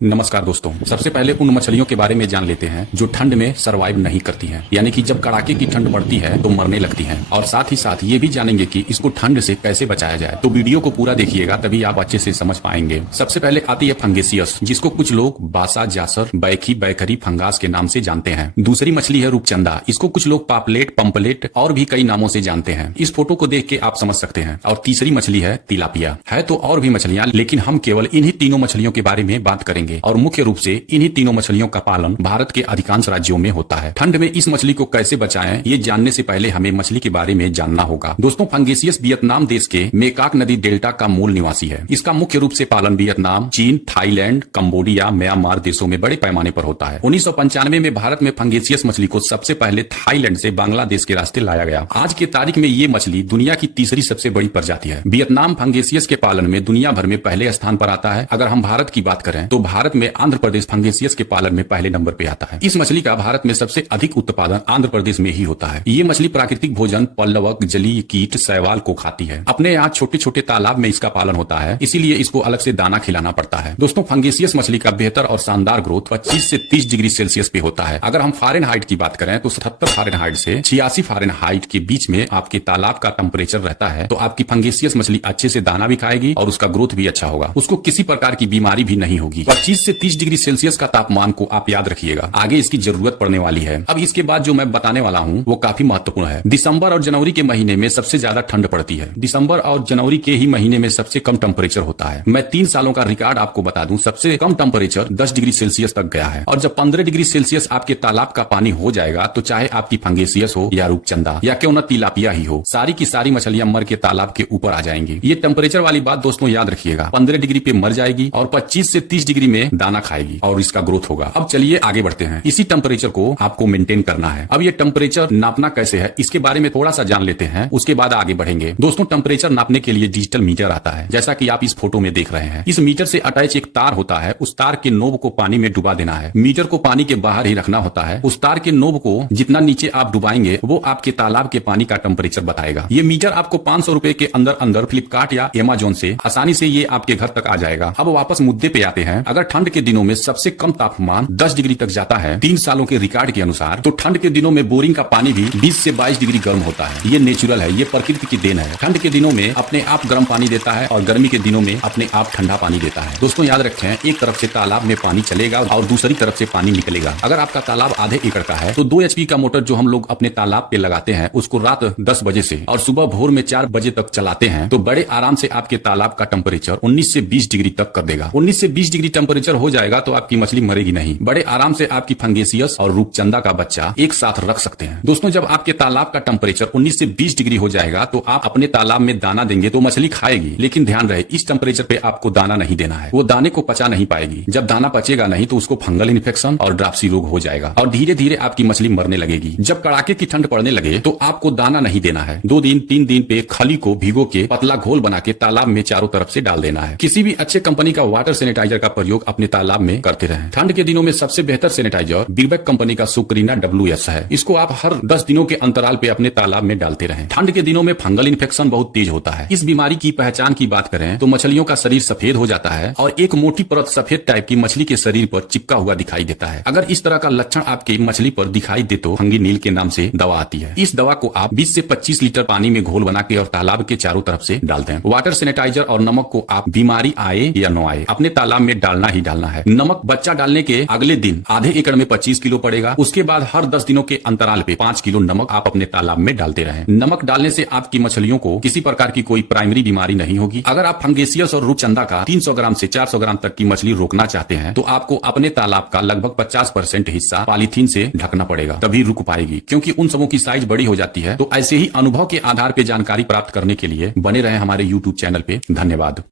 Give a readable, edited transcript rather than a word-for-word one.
नमस्कार दोस्तों, सबसे पहले उन मछलियों के बारे में जान लेते हैं जो ठंड में सरवाइव नहीं करती हैं, यानी कि जब कड़ाके की ठंड पड़ती है तो मरने लगती हैं। और साथ ही साथ ये भी जानेंगे कि इसको ठंड से कैसे बचाया जाए। तो वीडियो को पूरा देखिएगा, तभी आप अच्छे से समझ पाएंगे। सबसे पहले आती है फंगेसियस, जिसको कुछ लोग बासा, जासर, बैखी, बैखरी, फंगास के नाम से जानते हैं। दूसरी मछली है रूपचंदा, इसको कुछ लोग पापलेट, पंपलेट और भी कई नामों से जानते हैं। इस फोटो को देख के आप समझ सकते हैं। और तीसरी मछली है तिलापिया। है तो और भी मछलियां, लेकिन हम केवल इन्हीं तीनों मछलियों के बारे में बात करेंगे। और मुख्य रूप से इन्हीं तीनों मछलियों का पालन भारत के अधिकांश राज्यों में होता है। ठंड में इस मछली को कैसे बचाएं, ये जानने से पहले हमें मछली के बारे में जानना होगा। दोस्तों, फंगेसियस वियतनाम देश के मेकाक नदी डेल्टा का मूल निवासी है। इसका मुख्य रूप से पालन वियतनाम, चीन, थाईलैंड, कंबोडिया, म्यांमार देशों में बड़े पैमाने पर होता है। 1995 में भारत में फंगेसियस मछली को सबसे पहले थाईलैंड से बांग्लादेश के रास्ते लाया गया। आज के तारीख में ये मछली दुनिया की तीसरी सबसे बड़ी प्रजाति है। वियतनाम फंगेसियस के पालन में दुनिया भर में पहले स्थान पर आता है। अगर हम भारत की बात करें तो भारत में आंध्र प्रदेश फंगेसियस के पालन में पहले नंबर पे आता है। इस मछली का भारत में सबसे अधिक उत्पादन आंध्र प्रदेश में ही होता है। ये मछली प्राकृतिक भोजन पल्लवक, जलीय कीट, शैवाल को खाती है। अपने यहाँ छोटे छोटे तालाब में इसका पालन होता है, इसीलिए इसको अलग से दाना खिलाना पड़ता है। दोस्तों, फंगेसियस मछली का बेहतर और शानदार ग्रोथ 25 से 30 डिग्री सेल्सियस पे होता है। अगर हम फारेनहाइट की बात करें तो 77 फारेनहाइट से 86 फारेनहाइट के बीच में आपके तालाब का टेम्परेचर रहता है, तो आपकी फंगेसियस मछली अच्छे से दाना भी खाएगी और उसका ग्रोथ भी अच्छा होगा। उसको किसी प्रकार की बीमारी भी नहीं होगी। 25 से 30 डिग्री सेल्सियस का तापमान को आप याद रखिएगा, आगे इसकी जरूरत पड़ने वाली है। अब इसके बाद जो मैं बताने वाला हूँ वो काफी महत्वपूर्ण है। दिसंबर और जनवरी के महीने में सबसे ज्यादा ठंड पड़ती है। दिसंबर और जनवरी के ही महीने में सबसे कम टेम्परेचर होता है। मैं 3 सालों का रिकॉर्ड आपको बता दूं, सबसे कम टेम्परेचर 10 डिग्री सेल्सियस तक गया है। और जब 15 डिग्री सेल्सियस आपके तालाब का पानी हो जाएगा तो चाहे आपकी फंगेसियस हो या रूपचंदा या क्यों न तिलापिया ही हो, सारी की सारी मछलियां मर के तालाब के ऊपर आ जाएंगी। ये टेम्परेचर वाली बात दोस्तों याद रखिएगा। 15 डिग्री पे मर जाएगी और 25 से 30 डिग्री में दाना खाएगी और इसका ग्रोथ होगा। अब चलिए आगे बढ़ते हैं। इसी टेम्परेचर को आपको मेंटेन करना है। अब ये टेम्परेचर नापना कैसे है, इसके बारे में थोड़ा सा जान लेते हैं, उसके बाद आगे बढ़ेंगे। दोस्तों, टेम्परेचर नापने के लिए डिजिटल मीटर आता है, जैसा कि आप इस फोटो में देख रहे हैं। इस मीटर से अटैच एक तार होता है, उस तार के नोब को पानी में डुबा देना है। मीटर को पानी के बाहर ही रखना होता है। उस तार के नोब को जितना नीचे आप डुबाएंगे वो आपके तालाब के पानी का टेम्परेचर बताएगा। ये मीटर आपको 500 रुपए के अंदर अंदर फ्लिपकार्ट या अमेजोन से आसानी से ये आपके घर तक आ जाएगा। अब वापस मुद्दे पे आते हैं। अगर ठंड के दिनों में सबसे कम तापमान 10 डिग्री तक जाता है 3 सालों के रिकॉर्ड के अनुसार, तो ठंड के दिनों में बोरिंग का पानी भी 20 से 22 डिग्री गर्म होता है। ये नेचुरल है, ये प्रकृति की देन है। ठंड के दिनों में अपने आप गर्म पानी देता है और गर्मी के दिनों में अपने आप ठंडा पानी देता है। दोस्तों याद रखें, एक तरफ से तालाब में पानी चलेगा और दूसरी तरफ से पानी निकलेगा। अगर आपका तालाब आधे एकड़ का है तो 2 HP का मोटर जो हम लोग अपने तालाब पे लगाते हैं उसको रात 10 बजे से और सुबह भोर में 4 बजे तक चलाते हैं, तो बड़े आराम से आपके तालाब का टेम्परेचर 19 से 20 डिग्री तक कर देगा। 19 से 20 डिग्री टेम्परेचर हो जाएगा तो आपकी मछली मरेगी नहीं। बड़े आराम से आपकी फंगेसियस और रूपचंदा का बच्चा एक साथ रख सकते हैं। दोस्तों, जब आपके तालाब का टेम्परेचर 19 से 20 डिग्री हो जाएगा तो आप अपने तालाब में दाना देंगे तो मछली खाएगी, लेकिन ध्यान रहे इस टेम्परेचर पे आपको दाना नहीं देना है। वो दाने को पचा नहीं पाएगी। जब दाना पचेगा नहीं तो उसको फंगल इन्फेक्शन और ड्राप्सी रोग हो जाएगा और धीरे धीरे आपकी मछली मरने लगेगी। जब कड़ाके की ठंड पड़ने लगे तो आपको दाना नहीं देना है। 2 दिन 3 दिन पे खली को भिगो के पतला घोल बना के तालाब में चारों तरफ से डाल देना है। किसी भी अच्छे कंपनी का वाटर सैनिटाइजर का प्रयोग अपने तालाब में करते रहें। ठंड के दिनों में सबसे बेहतर सैनिटाइजर बिगबैक कंपनी का सुक्रीना WS है। इसको आप हर 10 दिनों के अंतराल पे अपने तालाब में डालते रहें। ठंड के दिनों में फंगल इन्फेक्शन बहुत तेज होता है। इस बीमारी की पहचान की बात करें तो मछलियों का शरीर सफेद हो जाता है और एक मोटी परत सफेद टाइप की मछली के शरीर पर चिपका हुआ दिखाई देता है। अगर इस तरह का लक्षण आपकी मछली पर दिखाई दे तो फंगीनील के नाम से दवा आती है। इस दवा को आप 20 से 25 लीटर पानी में घोल बना के और तालाब के चारों तरफ से डालते हैं। वाटर सैनिटाइजर और नमक को आप बीमारी आए या न आए अपने तालाब में डालना ही डालना है। नमक बच्चा डालने के अगले दिन आधे एकड़ में 25 किलो पड़ेगा। उसके बाद हर 10 दिनों के अंतराल पे 5 किलो नमक आप अपने तालाब में डालते रहें। नमक डालने से आपकी मछलियों को किसी प्रकार की कोई प्राइमरी बीमारी नहीं होगी। अगर आप फंगेसियस और रूपचंदा का 300 ग्राम से 400 ग्राम तक की मछली रोकना चाहते हैं तो आपको अपने तालाब का लगभग 50% हिस्सा पॉलीथीन से ढकना पड़ेगा, तभी रुक पाएगी, क्योंकि उन सबों की साइज बड़ी हो जाती है। तो ऐसे ही अनुभव के आधार पर जानकारी प्राप्त करने के लिए बने रहे हमारे YouTube चैनल पे। धन्यवाद।